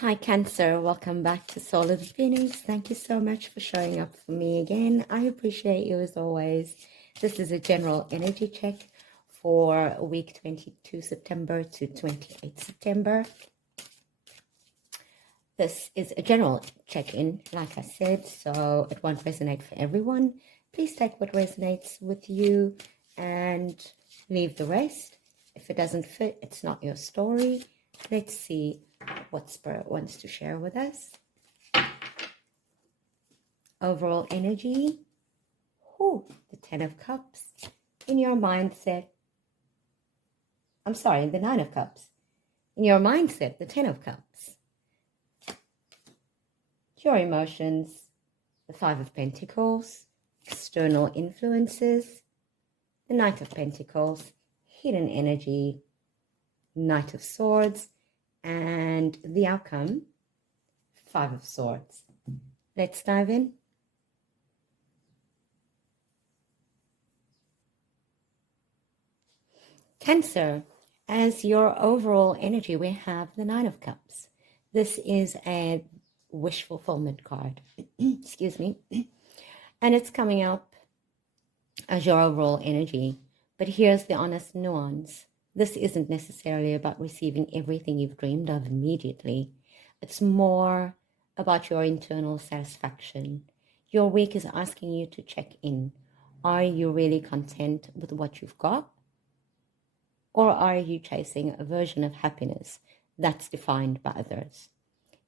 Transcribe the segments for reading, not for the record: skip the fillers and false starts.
Hi, Cancer. Welcome back to Soul of the Phoenix. Thank you so much for showing up for me again. I appreciate you as always. This is a general energy check for week 22 September to 28 September. This is a general check-in, like I said, so it won't resonate for everyone. Please take what resonates with you and leave the rest. If it doesn't fit, it's not your story. Let's see what Spirit wants to share with us. Overall energy, the Ten of Cups. In your mindset, the Nine of Cups. In your mindset, the Ten of Cups. Your emotions, the Five of Pentacles. External influences, the Knight of Pentacles. Hidden energy, Knight of Swords. And the outcome, Five of Swords. Let's dive in. Cancer, as your overall energy, we have the Nine of Cups. This is a wish fulfillment card. Excuse me. And it's coming up as your overall energy. But here's the honest nuance. This isn't necessarily about receiving everything you've dreamed of immediately. It's more about your internal satisfaction. Your week is asking you to check in. Are you really content with what you've got? Or are you chasing a version of happiness that's defined by others?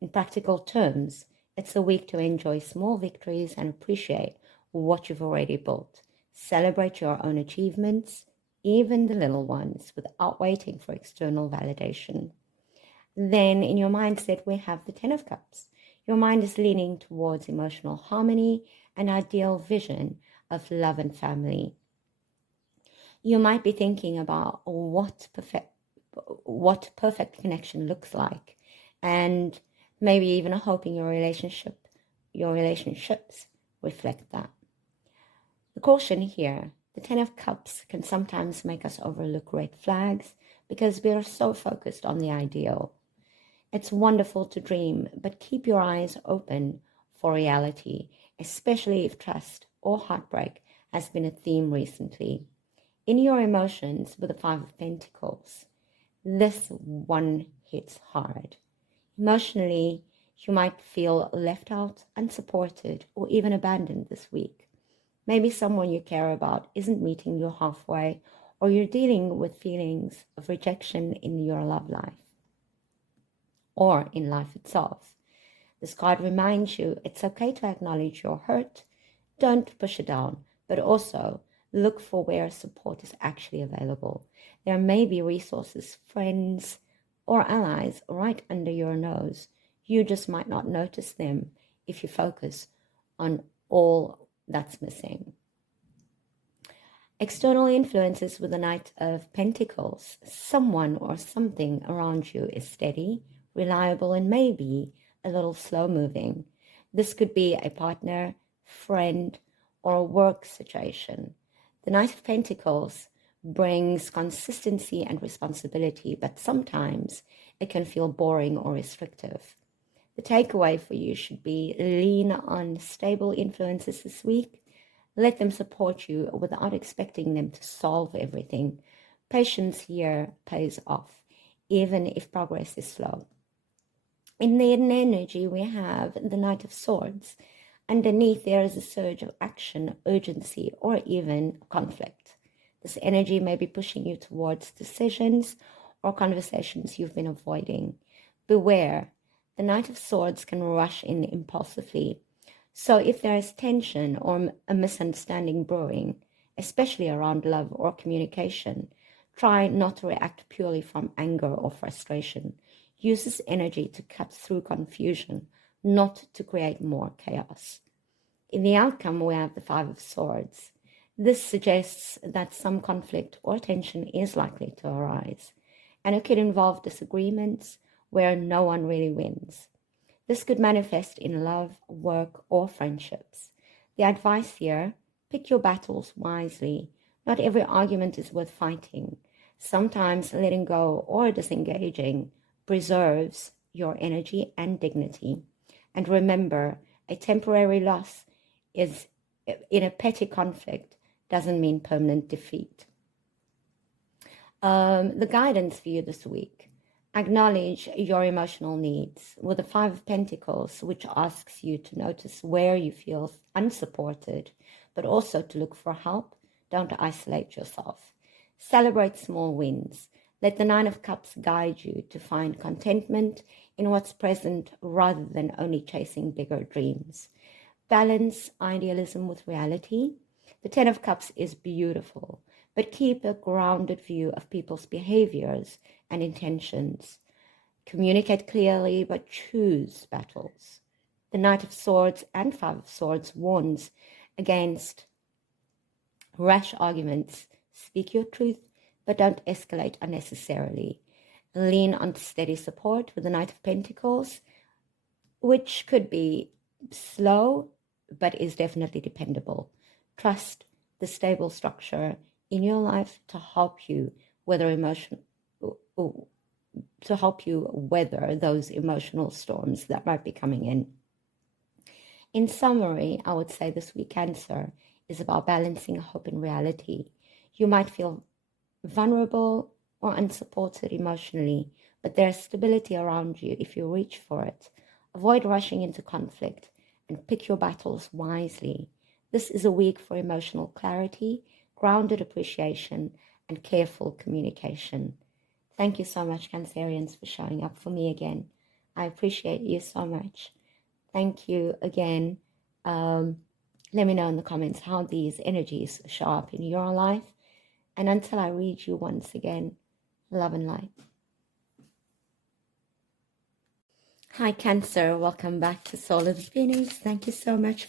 In practical terms, it's a week to enjoy small victories and appreciate what you've already built. Celebrate your own achievements, even the little ones, without waiting for external validation. Then in your mindset, we have the Ten of Cups. Your mind is leaning towards emotional harmony and ideal vision of love and family. You might be thinking about what perfect connection looks like, and maybe even hoping your relationships reflect that. The caution here, the Ten of Cups can sometimes make us overlook red flags because we are so focused on the ideal. It's wonderful to dream, but keep your eyes open for reality, especially if trust or heartbreak has been a theme recently. In your emotions with the Five of Pentacles, this one hits hard. Emotionally, you might feel left out, unsupported, or even abandoned this week. Maybe someone you care about isn't meeting you halfway, or you're dealing with feelings of rejection in your love life or in life itself. This card reminds you it's okay to acknowledge your hurt. Don't push it down, but also look for where support is actually available. There may be resources, friends, or allies right under your nose. You just might not notice them if you focus on all that's missing. External influences with the Knight of Pentacles. Someone or something around you is steady, reliable, and maybe a little slow-moving. This could be a partner, friend, or a work situation. The Knight of Pentacles brings consistency and responsibility, but sometimes it can feel boring or restrictive. The takeaway for you should be lean on stable influences this week. Let them support you without expecting them to solve everything. Patience here pays off, even if progress is slow. In the energy, we have the Knight of Swords. Underneath, there is a surge of action, urgency, or even conflict. This energy may be pushing you towards decisions or conversations you've been avoiding. Beware, the Knight of Swords can rush in impulsively. So if there is tension or a misunderstanding brewing, especially around love or communication, try not to react purely from anger or frustration. Use this energy to cut through confusion, not to create more chaos. In the outcome, we have the Five of Swords. This suggests that some conflict or tension is likely to arise, and it could involve disagreements where no one really wins. This could manifest in love, work, or friendships. The advice here, pick your battles wisely. Not every argument is worth fighting. Sometimes letting go or disengaging preserves your energy and dignity. And remember, a temporary loss is in a petty conflict doesn't mean permanent defeat. The guidance for you this week: acknowledge your emotional needs with the Five of Pentacles, which asks you to notice where you feel unsupported, but also to look for help. Don't isolate yourself. Celebrate small wins. Let the Nine of Cups guide you to find contentment in what's present rather than only chasing bigger dreams. Balance idealism with reality. The Ten of Cups is beautiful, but keep a grounded view of people's behaviors and intentions. Communicate clearly, but choose battles. The Knight of Swords and Five of Swords warns against rash arguments. Speak your truth, but don't escalate unnecessarily. Lean on steady support with the Knight of Pentacles, which could be slow, but is definitely dependable. Trust the stable structure in your life to help you weather those emotional storms that might be coming in. In summary, I would say this week, Cancer, is about balancing hope and reality. You might feel vulnerable or unsupported emotionally, but there's stability around you if you reach for it. Avoid rushing into conflict and pick your battles wisely. This is a week for emotional clarity, grounded appreciation, and careful communication. Thank you so much, Cancerians, for showing up for me again. I appreciate you so much. Thank you again. Let me know in the comments how these energies show up in your life. And until I read you once again, love and light. Hi, Cancer. Welcome back to Soul of the Phoenix. Thank you so much